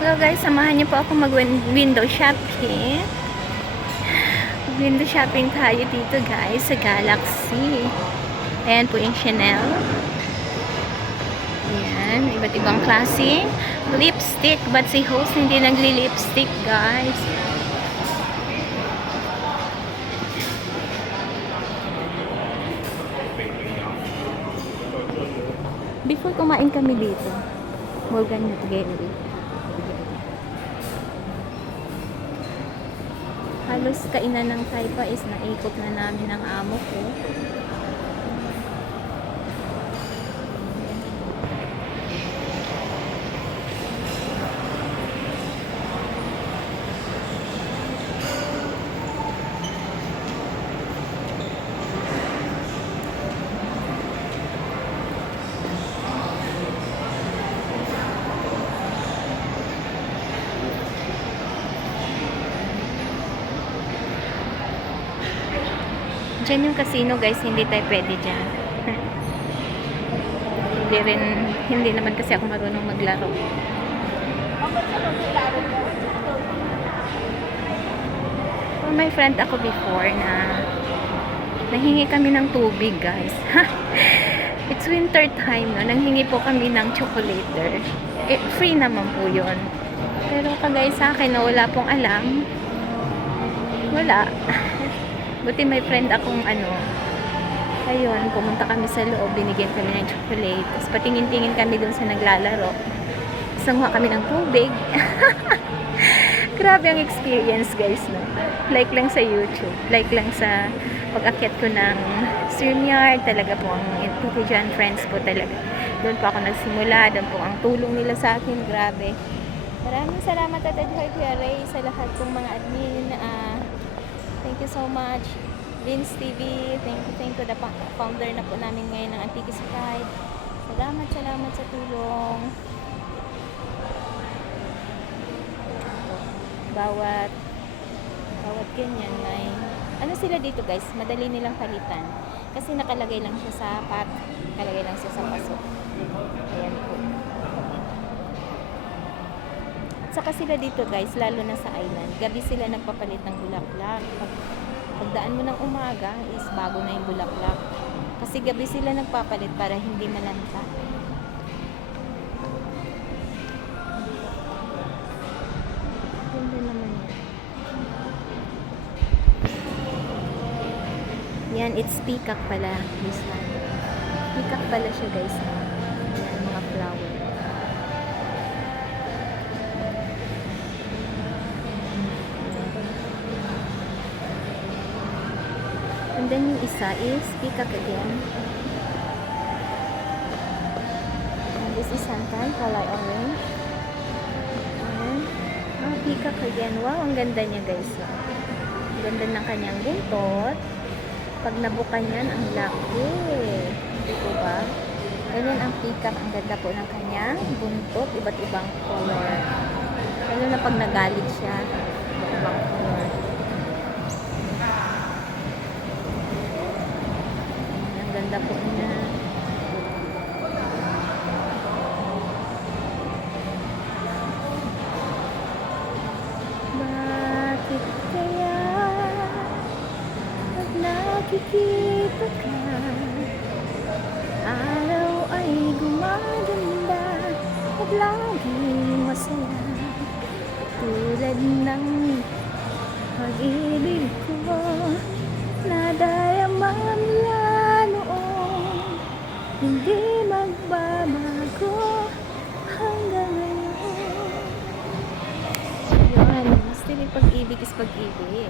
Hello guys, samahan niyo po ako mag-window shopping. Window shopping tayo dito guys sa Galaxy. Ayan po yung Chanel. Ayan, iba't ibang klase. Lipstick, but si host hindi nagli-lipstick guys. Before kumain kami dito, Morgan Gallery. Halos kainan ng Taipa is naikot na namin ng amo ko. Diyan yung casino guys, hindi tayo pwede dyan. Hindi naman kasi ako marunong maglaro. For my friend ako before na nanghingi kami ng tubig guys. It's winter time no, nanghingi po kami ng chocolater. Free naman po yun. Pero kagaya sa akin na wala pong alam, wala. Buti may friend akong ayun, pumunta kami sa loob, binigyan kami ng chocolate, tapos patingin-tingin kami dun sa naglalaro, sanguha kami ng tubig. Grabe ang experience guys, no? Like lang sa YouTube, like lang sa pag-akyat ko ng StreamYard, talaga po ang Titijan Friends po talaga. Doon po ako nagsimula, doon po ang tulong nila sa akin, grabe. Maraming salamat at Kuya Ray sa lahat kong mga admin. Thank you so much, Vince TV. Thank you, the founder na po namin ngayon ng Antiques Pride. Salamat sa tulong. Bawat ganyan may sila dito guys, madali nilang palitan. Kasi nakalagay lang siya sa pack, nakalagay lang siya sa paso. Ayan po. Saka sila dito guys, lalo na sa island, gabi sila nagpapalit ng bulaklak. Pagdaan mo ng umaga is bago na yung bulaklak. Kasi gabi sila nagpapalit para hindi malanta. Ganda naman yan. Yan, it's peacock pala. This one. Peacock pala siya guys. Yan, mga flower. And then yung isa is peacock again. And this is santan, color orange. And peacock again. Wow, ang ganda niya guys. Ang ganda ng kanyang buntot. Pag nabukan yan, ang laki. Hindi po ba? Ganyan ang peacock. Ang ganda po ng kanyang buntot. Iba't ibang color. Lalo na pag nagalit siya. Iba't ibang color. Ganda po niya. Bakit kaya pag nakikita ka, araw ay gumaganda at laging masaya, tulad ng pag-ibig ko na darama mula hindi magbabago hanggang ngayon. Yun, still pag-ibig is pag-ibig.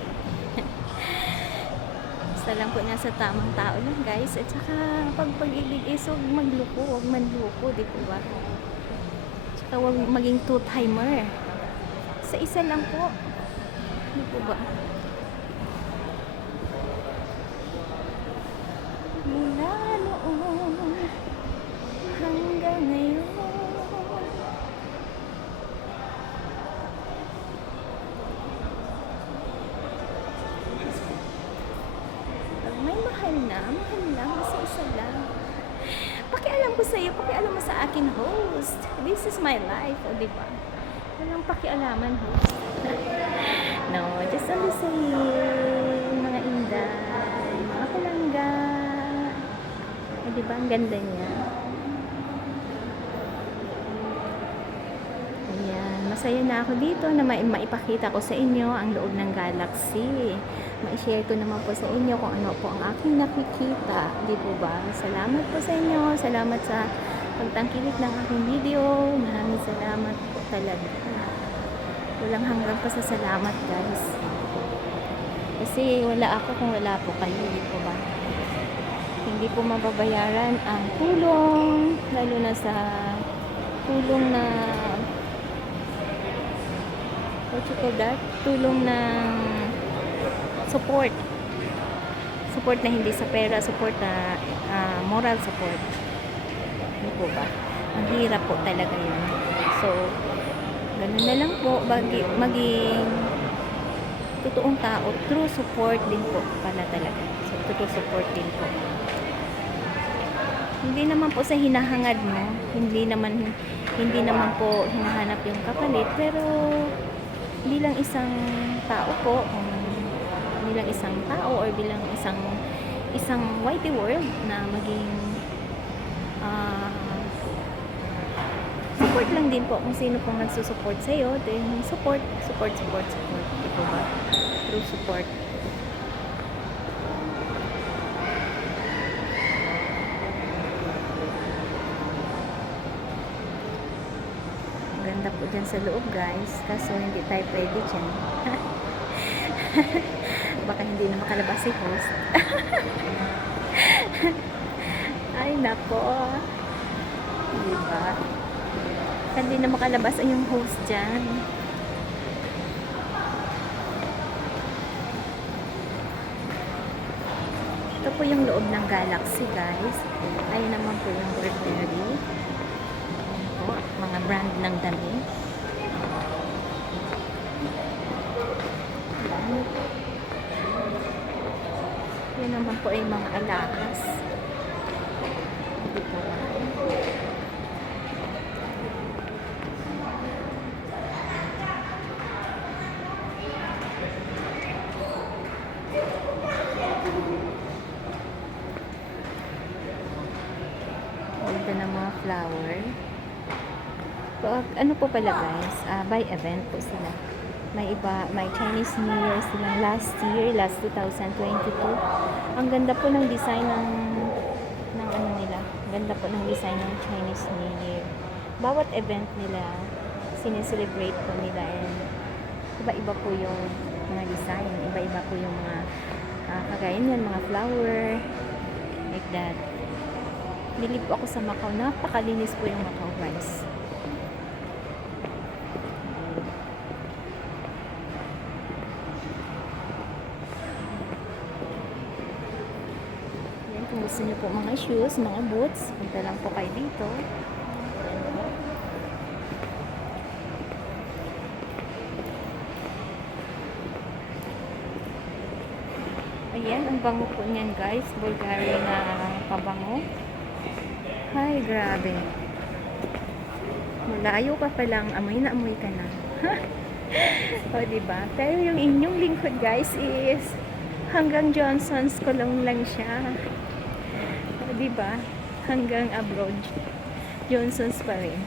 Basta lang po nasa tamang tao lang guys. At saka pag pag-ibig is huwag magloko, huwag manloko, di po ba? Tsaka huwag maging two-timer. Sa isa lang po. Di po ba? Mula noon hanggang ngayon, pag may mahal na basta isa lang. Pakialam ko sa iyo, pakialam mo sa akin, host. This is my life, o diba? Walang pakialaman, host. No, just on the same, mga inday, mga palangga. Eh, diba, ang ganda niya. Ayan, masaya na ako dito na maipakita ko sa inyo ang loob ng Galaxy. Ma-share ko naman po sa inyo kung ano po ang aking nakikita. Di po ba? Salamat po sa inyo. Salamat sa pagtangkilik ng aking video. Maraming salamat po talaga. Walang hanggang pa sa salamat, guys. Kasi wala ako kung wala po kayo. Di po ba? Hindi po mababayaran ang tulong. Lalo na sa tulong na what you call that? Tulong ng support. Support na hindi sa pera, support na moral support. Hindi po ba? Ang hirap po talaga yun. So, ganun na lang po. Maging totoong tao. True support din po pala talaga. So, true support din po. Hindi naman po sa hinahangad mo. Hindi naman po hinahanap yung kapalit. Pero, bilang isang tao po, bilang isang tao or bilang isang whitey world na maging support lang din po kung sino pong nagsusupport sa iyo, then support. Ito ba? True support. Ganda po dyan sa loob, guys, kaso hindi tayo pwede dyan. Baka hindi na makalabas si host. Ay nako, diba? Hindi na makalabas ang yung host dyan. Ito po yung loob ng Galaxy, guys. Ayun naman po yung Burberry. Po, mga brand ng dami. Yan naman po ay mga alahas. Dito na. Ganda ng mga flower. So, ano po pala, guys? By event po sila. May Chinese New Year silang last 2022. Ang ganda po ng design ng ano nila. Ganda po ng design ng Chinese New Year. Bawat event nila, sineselebrate po nila, and iba-iba po yung mga design. Iba-iba po yung mga kagaya niyan, mga flower, like that. Bilib po ako sa Macau. Napakalinis po yung Macau, guys. Kung gusto niyo po mga shoes, mga boots, punta lang po kayo dito. Ayan, ang bango po niyan, guys. Bulgari na pabango. Ay, grabe. Malayo ka pa lang, amoy na amoy ka na. O, diba? Pero yung inyong lingkod, guys, is hanggang Johnson's ko lang siya. Diba? Hanggang abroad. Johnson's pa rin.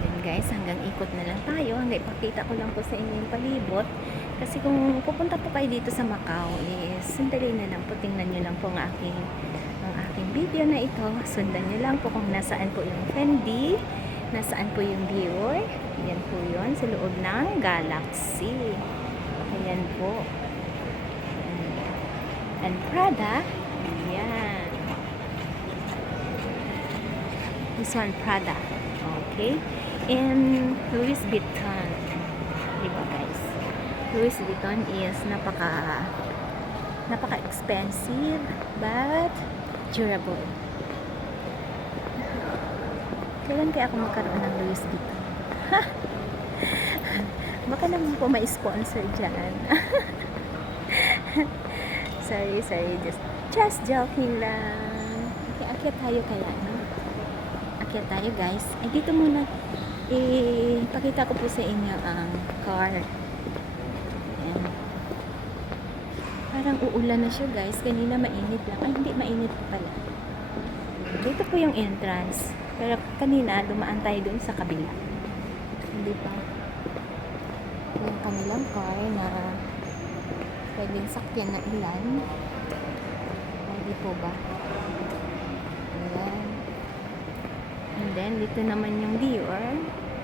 Then guys, hanggang ikot na lang tayo. Hanggang ipakita ko lang po sa inyo yung palibot. Kasi kung pupunta po kayo dito sa Macau, is sandali na lang po. Tingnan nyo lang po ang aking video na ito. Sundan nyo lang po kung nasaan po yung Fendi, nasaan po yung Dior. Ayan po yun, sa loob ng Galaxy. Ayan po. And Prada. Ayan. This one, Prada. Okay. And Louis Vuitton. Diba, guys? Louis Vuitton is napaka-expensive, but durable. Kailan kaya ako magkaroon ng Louis Vuitton? Baka naman po may sponsor dyan. Sorry, just joking lang. Okay, akyat tayo kaya, no? Akyat tayo, guys. Ay, dito muna. Pakita ko po sa inyo ang car. Ayan. Parang uulan na siya, guys. Kanina mainit lang. Ay, hindi, mainit pa pala. Dito po yung entrance. Pero kanina, dumaan tayo dun sa kabila. Hindi pa. Yung kanilang car na pwedeng sakyan na ilan. Hindi po ba? Ayan. And then, dito naman yung Dior.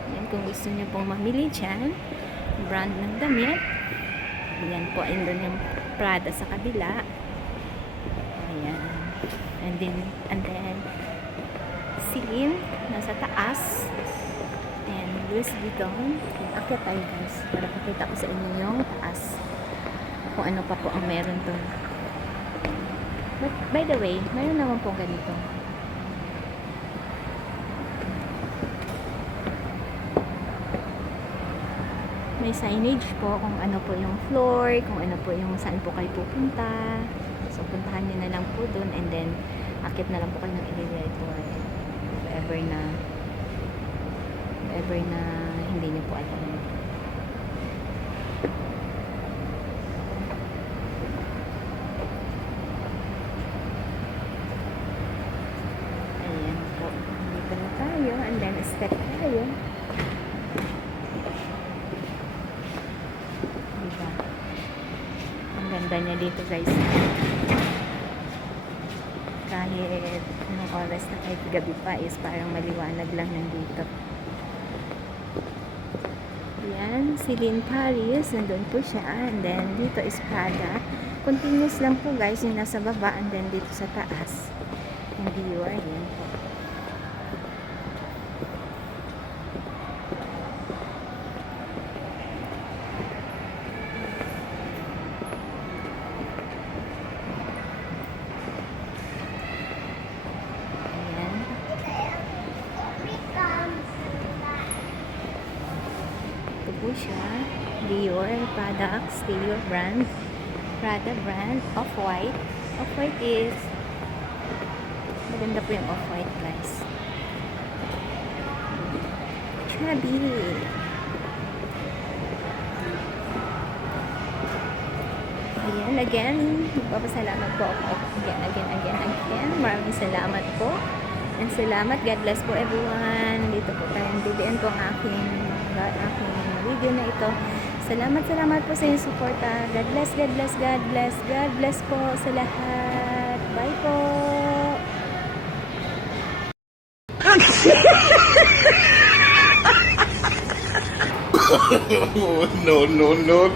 Ayan, kung gusto niyo pong mamili dyan. Brand ng damit. Ayan po, and then yung Prada sa kabila. Ayan. And then, Celine, nasa taas. And Louis Vuitton. Akyat tayo, guys, para pakita ko sa inyo yung taas. Kung ano pa po ang meron to. But, by the way, mayroon naman po ganito. May signage po kung ano po yung floor, kung ano po yung saan po kayo pupunta. So, puntahan nyo na lang po dun, and then, akit na lang po kayo ng elevator. If ever na hindi nyo po alam. Ayan po. Dito na tayo, and then, step tayo. Diba? Ang ganda niya dito, guys. Kahit anong oras na, kahit gabi pa, is parang maliwanag lang nandito. Yan, Celine Paris, nandun po siya, and then dito is Prada. Continuous lang po, guys, yung nasa baba, and then dito sa taas yung Dior. Yan po. Po siya. Dior products, Dior brand, Prada brand, Off-White. Off-White is maganda po yung Off-White, guys. Chubby. Ayan, again, magpapasalamat po ako. Again. Maraming salamat po. And salamat. God bless po, everyone. Dito po tayong bibian po ang aking video na ito. Salamat po sa inyong suporta. God bless po sa lahat. Bye po. No. No.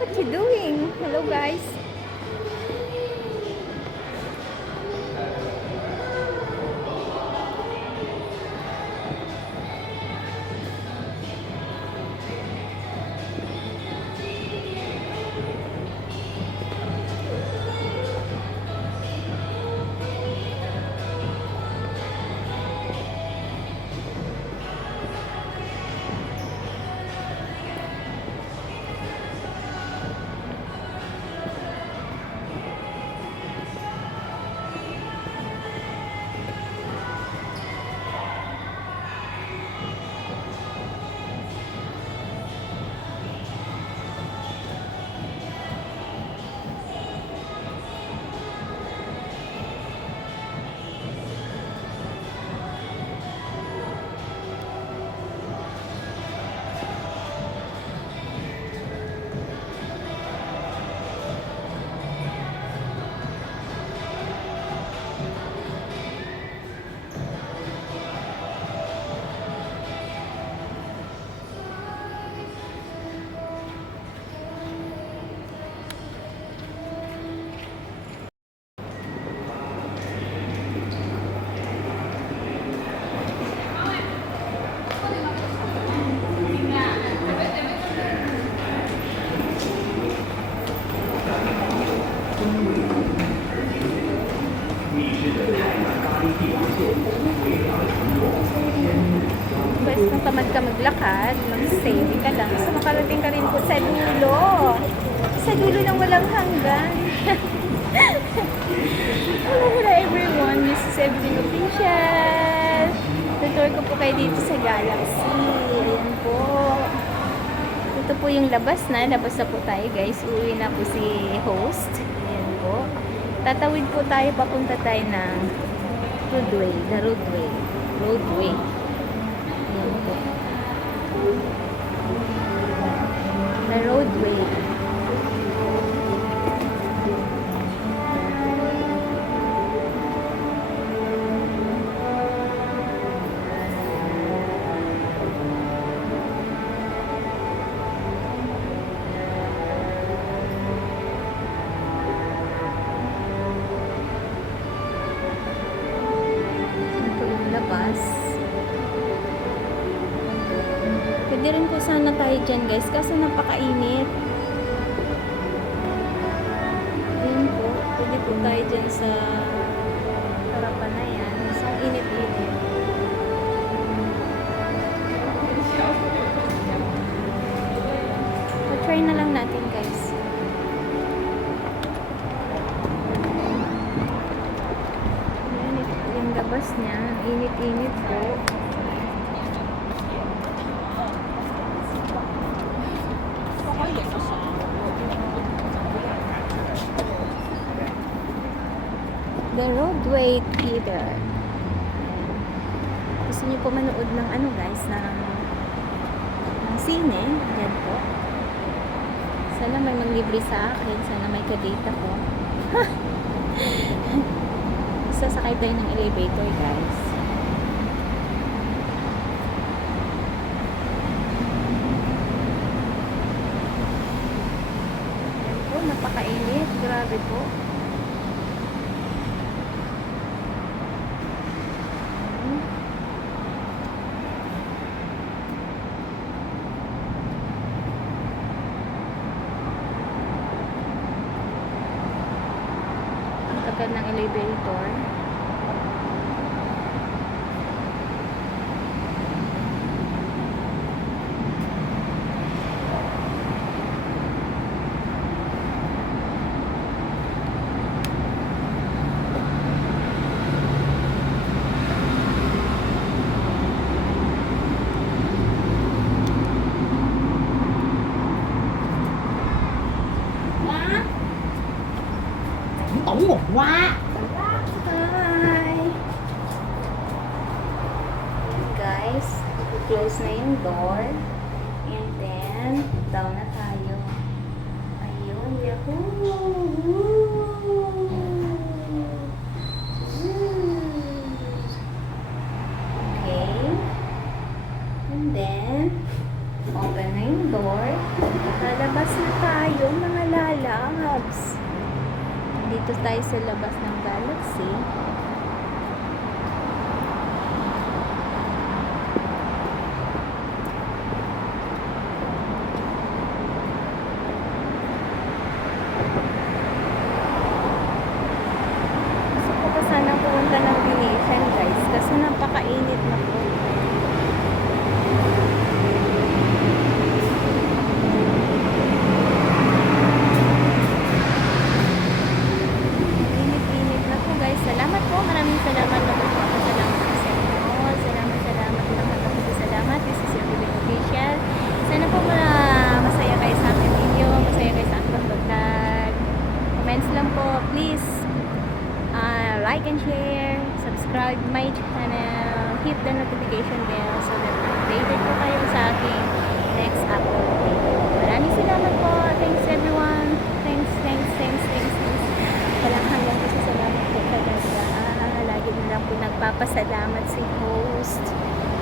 What you doing? Hello, guys. kung tamad ka maglakad, mag-stay ka lang. So, makarating ka rin po sa dulo. Sa dulo ng walang hanggan. Hello everyone, this is Evelyn Official. Tutur ko po kayo dito sa Galaxy. Ayan po. Ito po yung labas na. Labas na po tayo guys. Uwi na po si host. Ayan po. Tatawid po tayo. Papunta tayo ng roadway. The roadway. Roadway. Ayan po. The roadway. Pwede rin po sana tayo dyan guys kasi napakainit. Ayan po, pwede po tayo dyan sa harapan na yan. Isang init-init. So, try na lang natin guys. Ayan, yung labas niya, init-init po. The Roadway Theater. Gusto niyo po manood ng ano guys, ng sine? Yan po. Sana may manglibre sa akin. Sana may kadata po. Sasakay tayo ng elevator guys. Yan po, napakainit. Grabe po. Agad ng elevator. Tổng một quá. Hi! Guys, close na yung door. And then, down na tayo. Ayun, yahoo! Okay. And then, open na yung door. Lalabas na tayo, mga lalabs. Dito tayo sa labas ng Galaxy. Gusto ko pa sana pumunta ng Venetian guys kasi napakainit na po. Salamat po. Maraming salamat po. Salamat po sa inyo. Salamat po. Salamat. This is your Evelyn Official. Sana po masaya kayo sa aking video. Masaya kayo sa aking pag-vlog. Comments lang po. Please like and share. Subscribe my channel. Hit the notification bell so that updated po kayo sa aking next upload video. Maraming salamat po. Thanks everyone. Thanks. Walang hanggang po sa salamat po talaga. Lagi na lang po nagpapasalamat si host.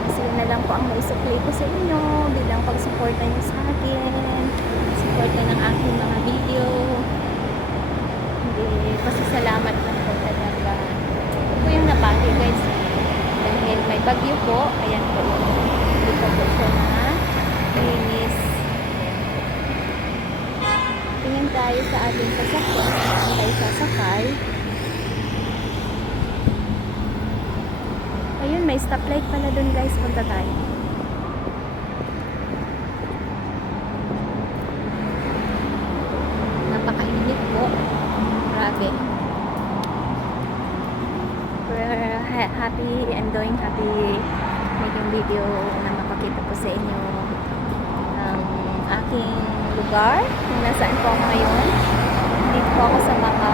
Kasi yun na lang po ang maisuplay ko sa inyo bilang pag-suporta niyo sa akin. Suporta ng aking mga video. Hindi, pasasalamat lang po talaga. Ito po yung napati guys. Dahil may bagyo po. Ayan po yung dito po siya na linis. Tingin tayo sa ating sasakyan. Saan tayo sasakay. Ayun, may stoplight pala dun guys. Punta tayo. happy, I'm doing happy making video na mapakita ko sa inyo ang aking lugar kung nasaan po ako ngayon. Dito po ako sa mga